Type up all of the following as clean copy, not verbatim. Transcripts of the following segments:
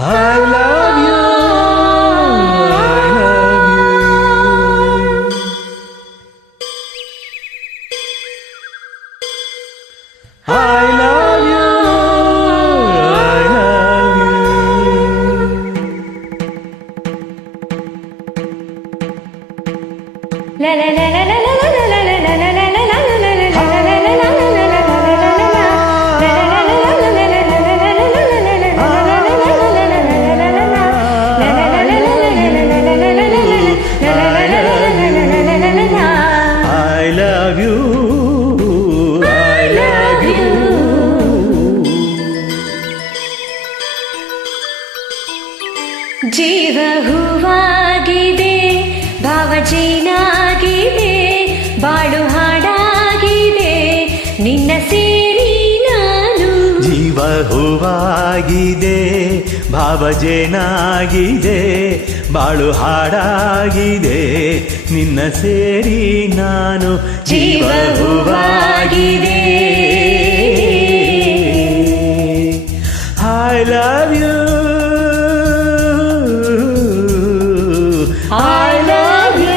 I love you, I love you. I love you, I love you. La la la la la la la la la la la la la. I love you, I love you. ಜೀವ ಹೂವಾಗಿದೆ, ಭಾವ ಜೇನಾಗಿದೆ, ಬಾಳು ಹಾಡಾಗಿದೆ, ನಿನ್ನ ಸೇರಿ ನಾನು. ಜೀವ ಹೂವಾಗಿದೆ, ಭಾವ ಜೇನಾಗಿದೆ, ಬಾಳು ಹಾಡಾಗಿದೆ, ನಿನ್ನ ಸೇರಿ ನಾನು. ಜೀವ ಹೂವಾಗಿದೆ. I love you, I love you.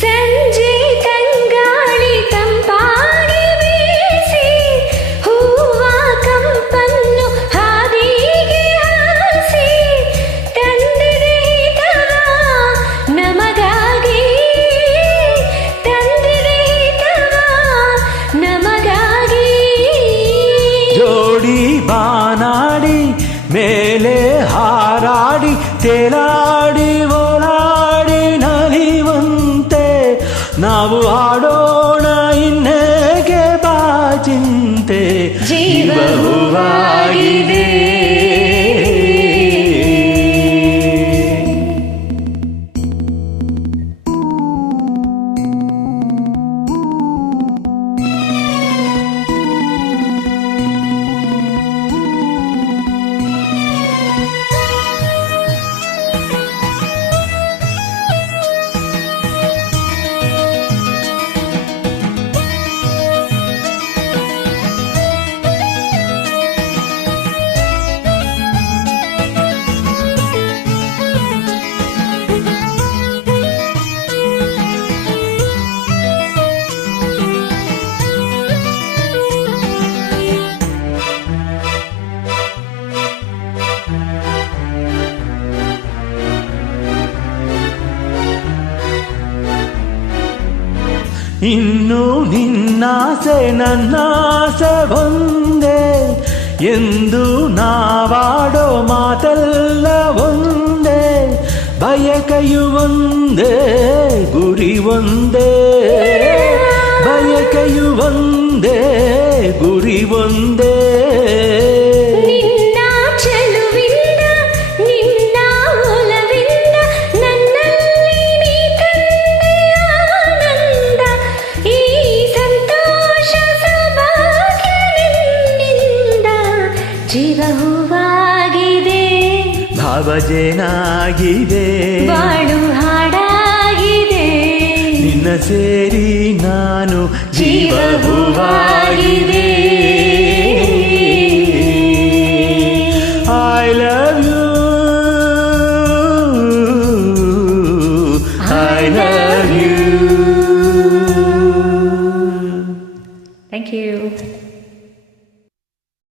ಸಂಜೆ ತಂಗಾಳಿ ತಂಪಾಗಿ ಬೀಸಿ, ಹೂವ ಕಂಪನ್ನು ಹಾದಿಗೆ ಹಾಸಿ, ತಂದಿದೆ ಹಿತವ ನಮಗಾಗಿ, ತಂದಿದೆ ಹಿತವ ನಮಗಾಗಿ. ಜೋಡಿ ಬಾನಾಡಿ ಮೇಲೆ ಹಾರಾಡಿ ತೇಲಾಡಿ ಓಲಾಡಿ ನಲಿವಂತೆ ನಾವು ಆಡೋಣ ಇನ್ನೇಗೆ ಬಾಚಿಂತೆ. ಜೀವ ಹೂವಾಗಿದೆ. ಇನ್ನು ನಿನ್ನಾಸೆ ನನ್ನಾಸೆ ಒಂದೇ ಎಂದು ನಾವಾಡೋ ಮಾತೆಲ್ಲ ಒಂದೇ, ಬಯಕೆಯು ಒಂದೇ ಗುರಿ ಒಂದೇ, ಬಯಕೆಯು ಒಂದೇ ಗುರಿ ಒಂದೇ. ನಿನ್ನ ಚೆಲುವಿಂದ, ನಿನ್ನ ಒಲವಿಂದ, ನನ್ನಲ್ಲಿ ನೀ ತಂದೆ ಆನಂದ, ಈ ಸಂತೋಷ ಸೌಭಾಗ್ಯ ನಿನ್ನಿಂದ. ಜೀವ ಹೂವಾಗಿದೆ, ಭಾವ ಜೇನಾಗಿದೆ, ಬಾಳು ಹಾಡಾಗಿದೆ, ನಿನ್ನ ಸೇರಿ ನಾನು. ಜೀವ ಹೂವಾಗಿದೆ. I love